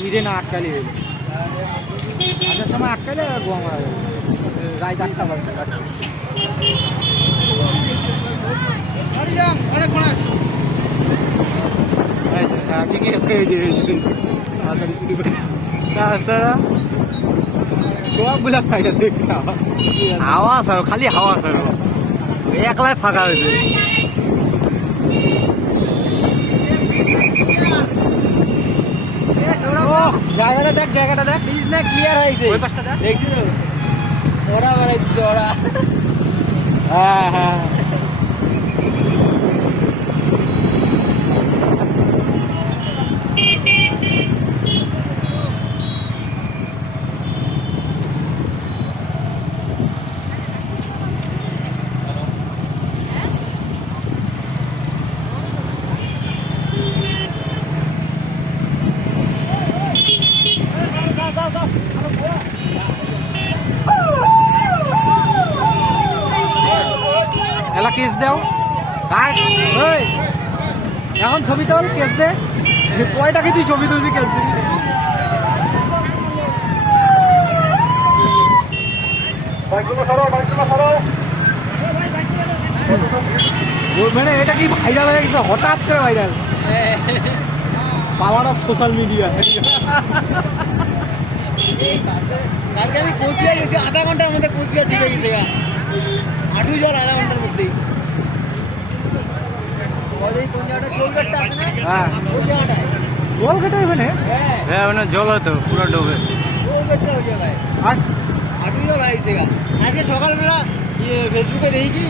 ভিড়ে না আটকালে আসার সময় আটকালে গোয়া মারা যাবে রায় 4টা বাজবে ঠিকই আছে তাছাড়া গোয়াগুলা সাইডে দেখতে হাওয়া স্যার খালি হাওয়া স্যার একলাই ফাঁকা হয়েছে জায়গাটা দেখ ক্লিয়ার হয়েছে ওই পাশটা দেখ দেখছি তো ওরা বেড়াইছে ওরা হ্যাঁ হ্যাঁ এলা কেস দাও এখন ছবি তোল কেস দে কয়টাকে তুই ছবি তুলবি কেস দিবি মানে এটা কি ভাইরাল হয়ে গেছে হঠাৎ করে viral power of social media কালকে আমি কোচবিহার গেছি আধা ঘন্টার মধ্যে কোচবিহার ঢুকে গেছে হাঁটু জল আধা ঘন্টার মধ্যেই কোন জায়গাটা জলঘাটটা আছে না হ্যাঁ ওই জায়গাটায় জলঘাটে ওখানে হ্যাঁ ওখানে জল হতো পুরো ডোবে জলঘাটটা ওই জায়গায় হাঁটু জল আইছে আজকে সকালবেলা ফেসবুকে দেখি কি